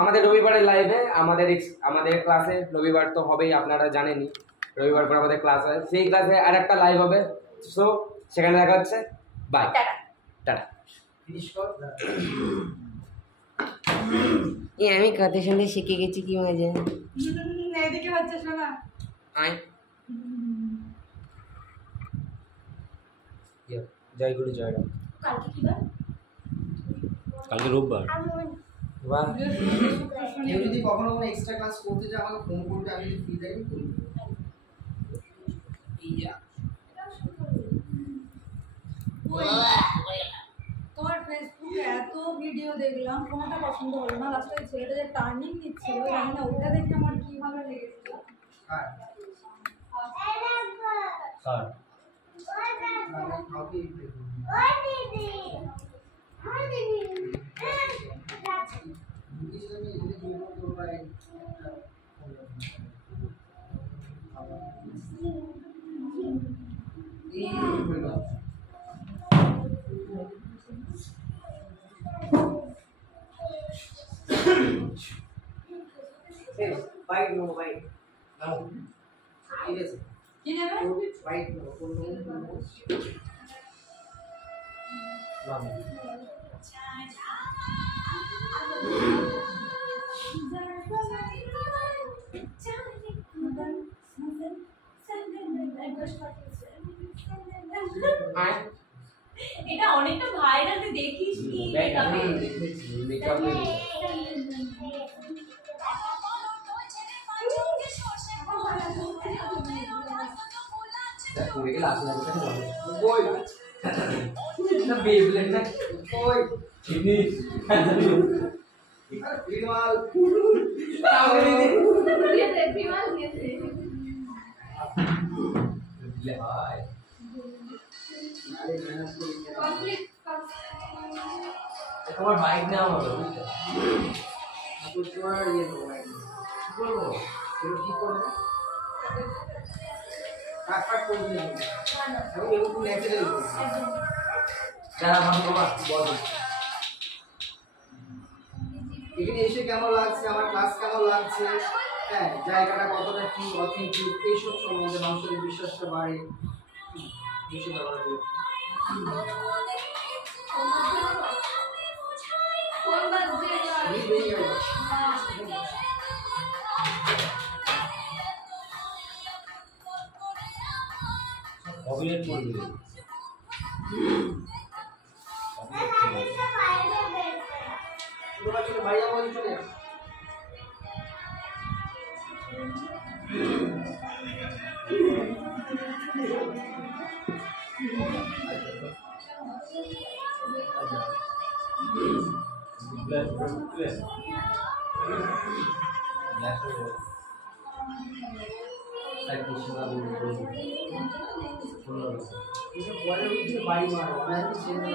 আমাদের রবিবারের লাইভে আমাদের ক্লাসে রবিবার তো হবেই, আপনারা জানেনই রবিবার পর আমাদের ক্লাস হয়, সেই ক্লাসে আর একটা লাইভ হবে। সো সেখানে দেখা হচ্ছে। বাই, টাটা। আমি কথা শুনতে শিখে গেছি, কি মজা। এদিকে হচ্ছে শোনা আয় জয় গুরু জয় রাম। কালকে কি বার? কালকে রোববার। বাহ, কেউ যদি কখনো কোনো এক্সট্রা ক্লাস করতে চায় আমাকে ফোন করবে, আমি যদি ফ্রি থাকি করি। তোমার ফেসবুকে এত ভিডিও দেখলাম, কোনটা পছন্দ হলো না। লাস্টে ওই ছেলেটা যে টার্নিং নিচ্ছিল, জানি না ওটা দেখে আমার কি ভালো লেগেছিল। হ্যাঁ স্যার মানে কাউকে বাইক নেবো, বাইক ঠিক আছে, কি নেবে? বাইক নেবো, কোন নেবো? এটা অনেকটা ভাইরাল, তুই দেখিস নি? তোমার বাইক নেওয়া হবে, বুঝলে? তোমার ইয়ে নেবো, বাইক নেবো। কি করবো? এগুলো ঠিক করবে? কাট করে দিয়ে দেবো। আমি এগুলো ন্যাচারালি করবো। যারা ভাবি বাবা বল। এখানে এসে কেমন লাগছে, আমার ক্লাস কেমন লাগছে, হ্যাঁ জায়গাটা কতটা কি অথেন্টিক, এইসব সম্বন্ধে মানুষের বিশ্বাসটা বাড়ে। বেশি ব্যবহার করি। অভিনয় করবে। ছোট ভাই আমার চলে আসে। এসব বলে উঠে বাড়ি মারো, আমি ছেলে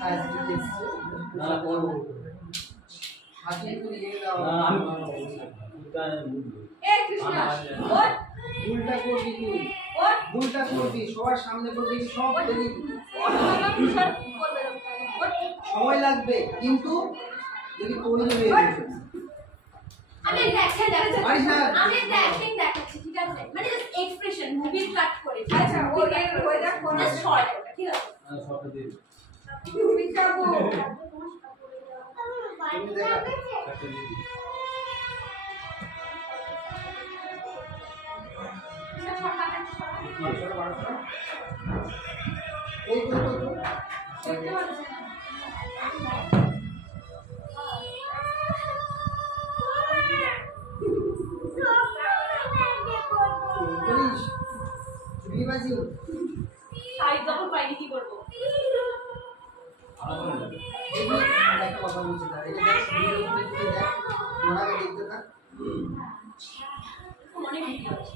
কাজ দিতে এসছে, না করবো হাতে একটু নিয়ে দাও। এ কৃষ্ণ ওঠ, ভুলটা করবি তুই, ওঠ, ভুলটা করবি, সবার সামনে করবি, সব দেখবি। সময় লাগবে কিন্তু যদি তৈরি হয়ে যাবে। আমি একটা অ্যাকশন দেখাচ্ছি, পারিস না? আমি একটা অ্যাক্টিং দেখাচ্ছি, ঠিক আছে? মানে জাস্ট এক্সপ্রেশন, মুভির কাট করে। আচ্ছা ওই দেখ কোন জাস্ট শর্ট, ঠিক আছে? তুমি যাবো তুমি দেখা এই তো দেখতে পাচ্ছি না। পুলিশ চুরিবাজি সাইজ যখন পাইনি কি করবো? একটা কথা বলছি না, এটা দেখ ওনাকে দেখতে থাক। অনেক ভিডিও আছে।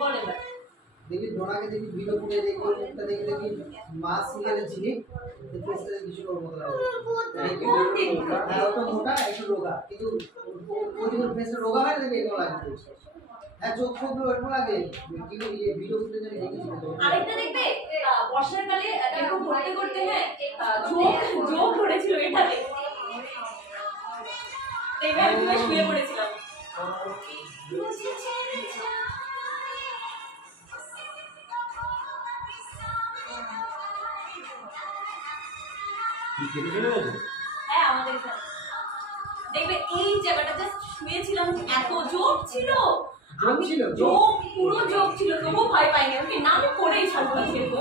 বল এবার। দেখবি ডোনাকে দেখবি ভিডিও করে দেখবি, মুখটা দেখে দেখবি মাছ সিঙ্গেলে ঝিলিক দেখতে কিছু করবো মতো লাগে। হ্যাঁ ওটা মোটা একটু রোগা, কিন্তু ওই যখন ফেসটা রোগা হয় দেখবি এগুলো লাগবে। হ্যাঁ চোখ ফুটলো এরকম লাগে কি ভিডিও ফুটেজ আমি দেখেছি আরেকটা দেখবে বর্ষাকালে একটু ঘুরতে ঘুরতে হ্যাঁ জোক জোক ধরেছিল এটাতে দেখবে আমি বেশ শুয়ে পড়েছিলাম হ্যাঁ আমাদের এখানে দেখবে এই জায়গাটা জাস্ট শুয়েছিলাম এত জোক ছিল আমি জোক পুরো জোক ছিল তবুও ভয় পাইনি আমি নাম করেই ছাড়বো আজকে তো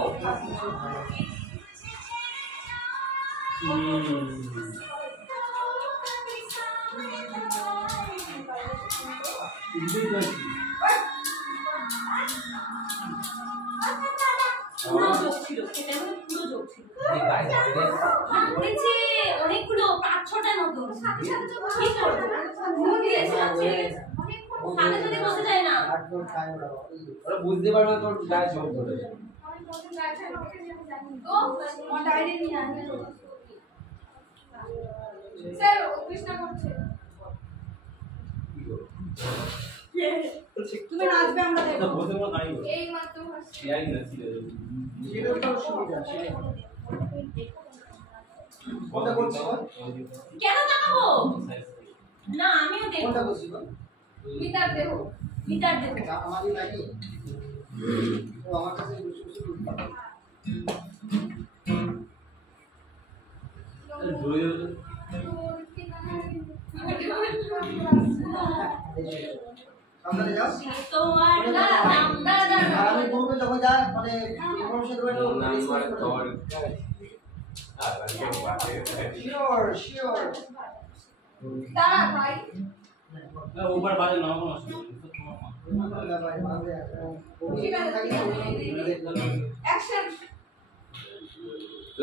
পুরো জোক ছিল সেটা পুরো জোক ছিল পড়েছে অনেকগুলো 5-6টার মতো কি করবো ঘুম দিয়েছিলাম সাথে সাথে বসে যায় না ওরা বুঝতে পারবে না তোর গায়ে জোর ধরে তো আমার ডায়েরি নিয়ে আসবে স্যার ও কৃষ্ণা করছে তুমি নাচবে আমরা দেখবো এই মাত্র হাসছি সেটাও সুবিধা কোনটা করছিস কেন তাকাবো না আমিও দেখব কোনটা করছিস মিতার দেহ মিটার দেব আমারই লাগে ও আমার কাছে বসে বসে করতে সামনে যাও তোমার নাম দাদা আর আমি পূর্বে যখন যা মানে ইনফরমেশন দেবো নাম্বার তোর শিওর শিওর দাঁড়া ভাই ऊपर बाजू ना কোনো না ভাই মাঝে অভিনয় থাকি অ্যাকশন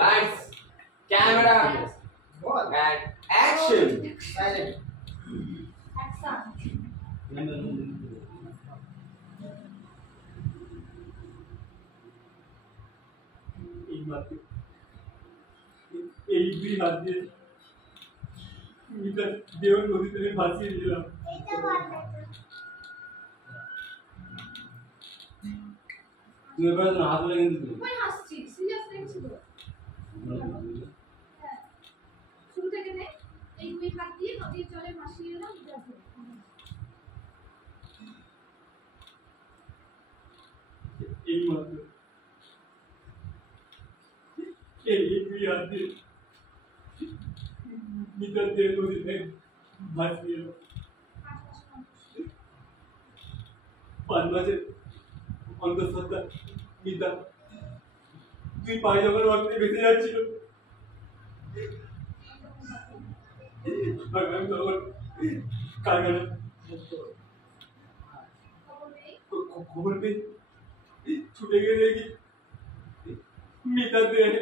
লাইটস ক্যামেরা বল এন্ড অ্যাকশন সাইলেন্ট অ্যাকশন এই দুই হাত দিয়ে মিটার দেওয়ার নদীতে আমি ভাসিয়ে দিলাম তুমি এবারে তো হাত ধরে কিন্তু কই হাসছি সিরিয়াস দেখছি তো শুরু থেকে নে এই দুই হাত দিয়ে নদীর জলে ভাসিয়ে এলাম দেখো এই মাত্র এই দুই হাত দিয়ে মিটার দেওয়ার নদীতে ভাসিয়ে এলাম 5 মাসের অন্তঃসত্ত্বা মিতা তুই পায়ে যখন রক্তে বেঁচে যাচ্ছিল আমি তখন কারখানা খবর পেয়ে ছুটে গিয়ে দেখি মিতার দেহে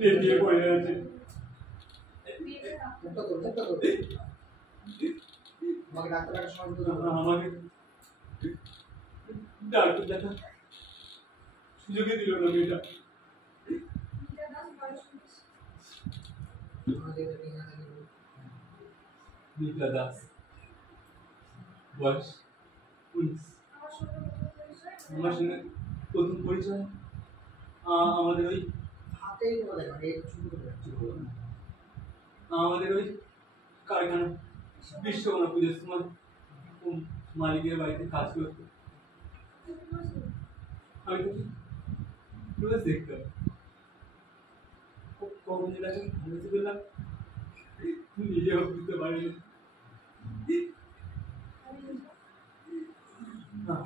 নেতিয়ে পড়ে আছে আমাকে ডাক্তারের সময় আমাকে ডাক্তার দেখা সুযোগই দিল না মেয়েটা মিতা দাস বয়স 19 আমার সঙ্গে প্রথম পরিচয় আমাদের ওই হাতেই বলে দেখো এই ছোট আমাদের ওই কারখানা বিশ্বকর্মা পুজোর সময় মালিকের বাড়িতে কাজ করতো আমি তো রোজ দেখতাম কখন যেটাকে ভালোবেসে ফেললাম নিজেও বুঝতে পারিনি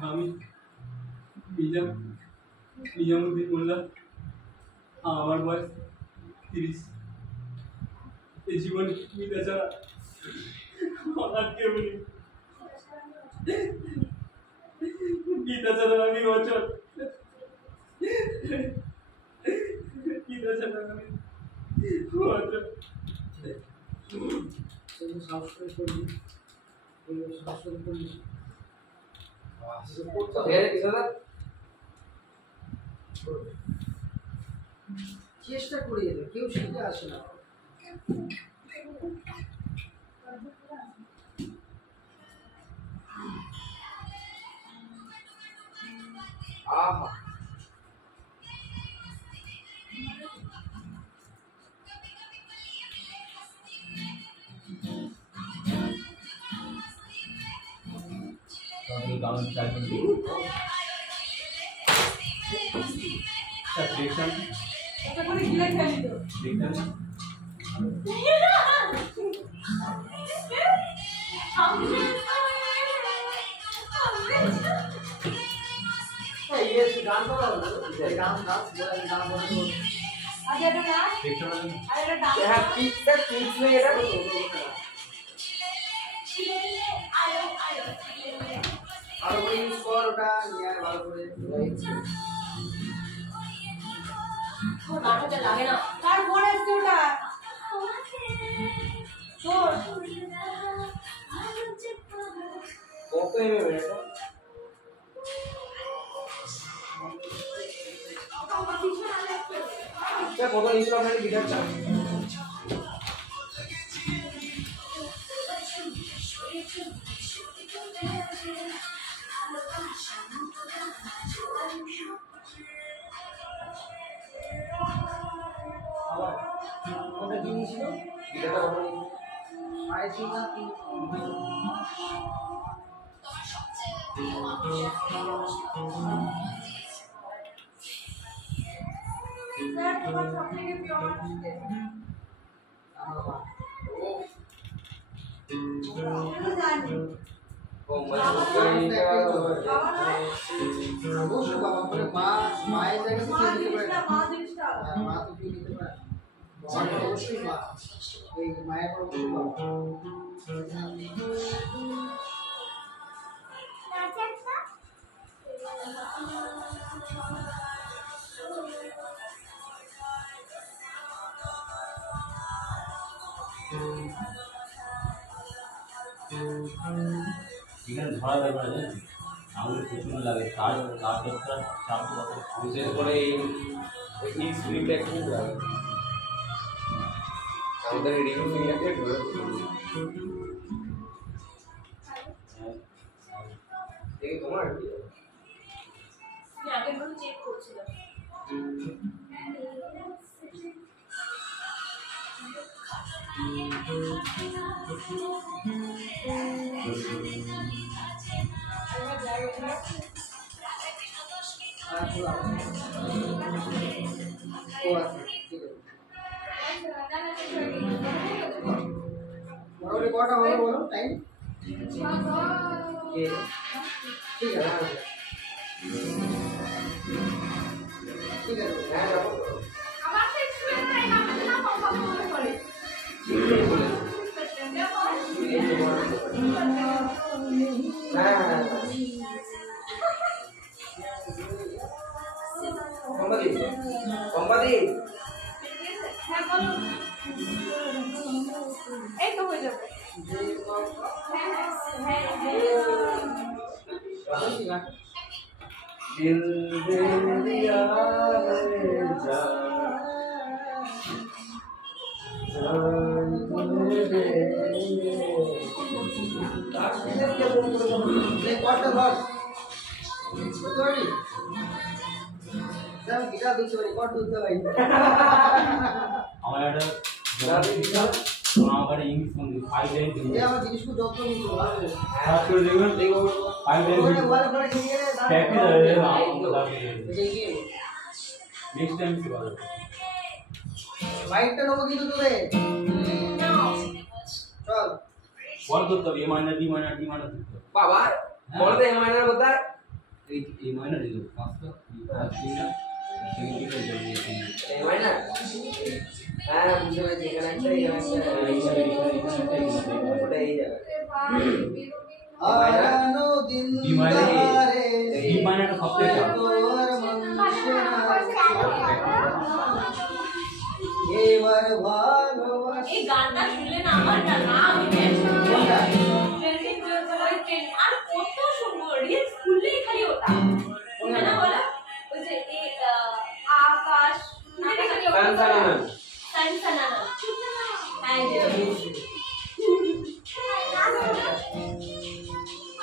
আমি নিজামুদ্দিন মোল্লা আমার বয়স 30 এই জীবনে মিতা ছাড়া আর কেউ নেই মিতা ছাড়া আমি অচল মিতা ছাড়া আমি অচল সাবস্ক্রাইব করবি সাবস্ক্রাইব করবি চেষ্টা করি কেউ শিখে আসে না আহা তাহলে গান চাই কিন্তু দেখছেন এটা করে গিলে খেলি তো দেখছেন ये गान तो गान नाच गान बोलो আগে এটা না দেখছেন আর এটা ডান্স হ্যাঁ পিক্স নেই এটা ভালো করে ইউজ কর ওটা নিয়ে ভালো করে গানটা লাগে না কার ফোন আসছে ওটা তোর কত এমএম এটা কত নিচে আপনাকে দেখাচ্ছি ওটা কি নিছিল গিটারটা কত নিচে আই থিংক না স্যার তোমার সবথেকে প্রিয় মানুষ কে আমি জানি ও মানে অবশ্যই বাবা করে মায়ের জায়গায় মা তো নিতে জিনিসটা পারে মা জিনিসটা মা তো কি নিতে পারে অবশ্যই মা এই মায়ের পর অবশ্যই বাবা এখানে ধরা ব্যাপার আছে আমাদের প্রচুর লাগে তার দরকার চাপ বিশেষ করে এই স্ক্রিনটা একটু লাগে আমাদের রিভিউ ফিঙ্গারকে ধরে এই তোমার আমি আগের বার চেক করছিলাম আর পুরো ও আছে ঠিক আছে মোটামুটি কটা হলো বলো টাইম কে ঠিক আছে ঠিক আছে হ্যাঁ যাবো আমার তো এক্সপেরিয়েন্স নাই আমার না কথা বলতে পারে ঠিকই বলে হ্যাঁ হ্যাঁ সম্পাদি হ্যাঁ বলো এই তো হয়ে যাবে दिल दे दिया है जान तुम्हें देंगे কটা ধর বুঝতে পারি স্যার গিটার দুলতে পারি কট দুলতে পারি আমার একটা আমার ইংলিশ সঙ্গে 5 লাইন এই আমার জিনিসগুলো যত্ন নিতে ভালো করে খারাপ করে দেখবেন 5 লাইন ওটা ভালো করে খেয়ে গেলে প্র্যাকটিস হয়ে যাবে এগিয়ে নেক্সট টাইম কি ভালো মাইকটা নেবো কিন্তু তোরে চল বল করতে হবে a minor D minor D minor बाबा बोल दे हमारा बता এই মাইনার দিল পাঁচটা তিনটা ए मायना हां मुझे देखना चाहिए ওটা এই জায়গা আরানো দিন ডি মাইনার দারে ডি মাইনারটা সবথেকে চাপ তোর এবার ভালোবাসি এই গানটা শুনলে না আমার না আমি আর কত সুন্দর রিলস খুললেই খালি ওটা না বলো ওই যে এই আকাশ সানসানানা সানসানানা হ্যাঁ যে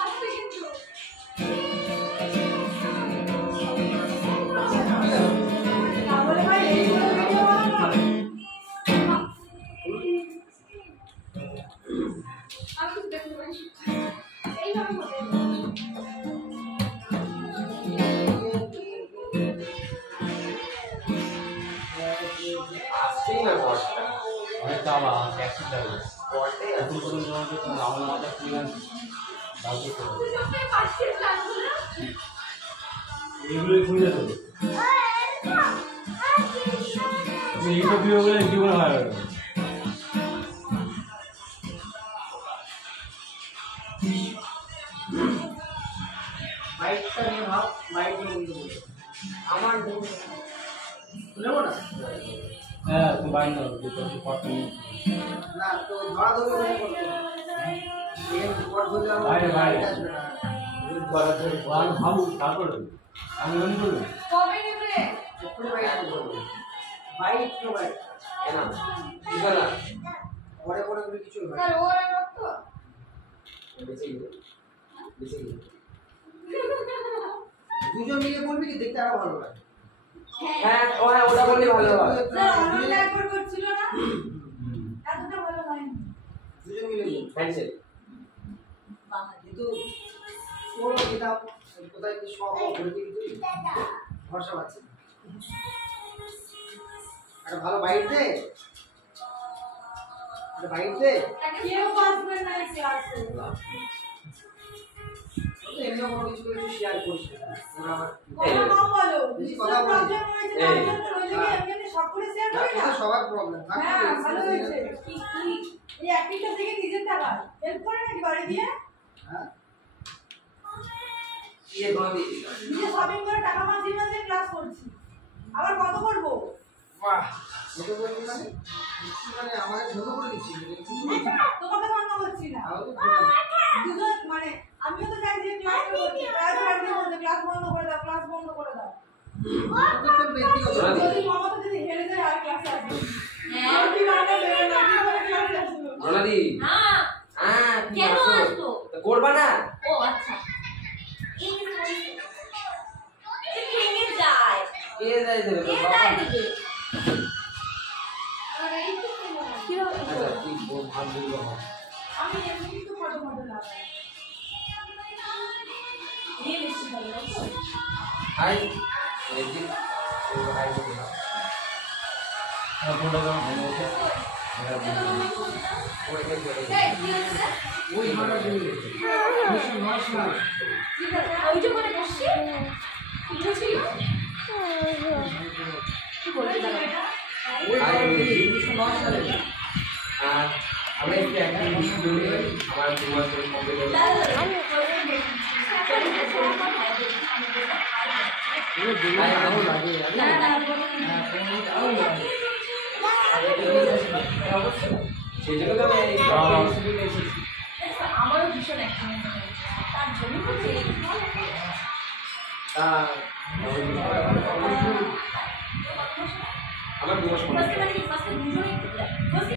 আসবে কিন্তু এইভাবে বলে। আসছেই না বর্ষা। অনেক চাওয়া ট্যাক্সি চালাবে বর্ষাই আসছে। প্রথম প্রথম জমাতে তো আমার মাথা ফ্রিল্যান্স কাউকে করবে তুই সব থেকে পাচ্ছিস ক্লাসগুলো? এগুলোই খুঁজে তো এইসব ভিডিও বলে জীবন হয় না। বাইকটা নিয়ে ভাব, বাইক নিয়ে বলতে বলতে আমার নেবো না হ্যাঁ তো বাইরে না যে তোর পড়তে না তো ধরা ধরে ওখানে করতে পর ধরলে আমার বাইরে, বাইরে। আসবে না আমি ভাবু তারপর আমি মনে করবো কবে নেবে? এক্ষুনি বাইক করবো বাইক তো বাইক এ না বুঝবে না পরে পরে করে কিছু হয় তার ওর রক্ত? বেঁচে গেল বেঁচে গেল। দুজন মিলে বলবি কি দেখতে আরো ভালো লাগে হ্যাঁ ও হ্যাঁ ওটা বললেই ভালো হয়। স্যার অনলাইন একবার করছিল না? এতটা ভালো হয়নি। দুজন মিলে বলবি। হ্যান্ডশেক কিন্তু ওরও কিতাব কোথায় কি সব ঘুরে দিবি তুই ভরসা পাচ্ছি না। একটা ভালো বাইক দে একটা বাইক দে কেউ আসবে না এই ক্লাসে। এমনি কোনো কিছু কিছু শেয়ার করিস না। ওরা আবার কথা কম বলো। বেশি কথা বলিস। প্রবলেম হয়েছে তার জন্য রইলে কি এমনি সব করে শেয়ার না, করি না? তোদের সবার প্রবলেম হ্যাঁ ভালো হয়েছে। এই অ্যাক্টিংটা থেকে নিজের টাকা হেল্প করে নাকি বাড়ি দিয়ে? হ্যাঁ ইয়ে কোনো দিই নিজে শপিং করে টাকা মাঝে মাঝে ক্লাস করছি। আবার কত করবো? বাহ ছোট বলবি মানে তুই মানে আমাকে ছোট করে দিচ্ছিস কিছু বলছিস তোমাকে বন্ধ করছি না। তাহলে তো বললাম। দুজন মানে আমিও তো চাই যে ক্লাস করতে ক্লাস বাড়িতে বলতে ক্লাস বন্ধ করে দাও ক্লাস বন্ধ করে দাও। তোদের তো ব্যক্তিগত শোনা যদি মমতা যদি হেরে যায় আর ক্লাসে আসবে। হ্যাঁ। আর কি বাবা দেবে না কি করে ক্লাসে আসবে? রোনাদি হ্যাঁ হ্যাঁ কি কেন আসো আসবো? তা করবা না ও আচ্ছা এই ভেঙে যায় কে যাই দেবে কে তো যায় বাবা দিবে আর এই তো আচ্ছা কি ভাব বলবো আমি এমনি কিন্তু ফটো ফটো লাগাই। নিয়ে বেশি ভালো হাই এই যে ও হাই বলে ফোনটা যখন ভালো হচ্ছে ওই কে করে এই কি হচ্ছে ওই ঘন্টা দিয়ে গেছে 1909 সাল ঠিক আছে ওই যে করে বসছি কি ছিল কি বলতে এটা ওই ঘন্টা দিয়ে 1909 সালে আর আমরা একটু একটা বিষয় বলি আমার 2 মাস ধরে কমপ্লিট হলো ওই ভালো লাগে সেই জন্য তো আমি এই এসেছি আমারও ভীষণ একটা তার জন্য তো আমার 2 মাস কমপ্লিট ফার্স্ট দুজনেই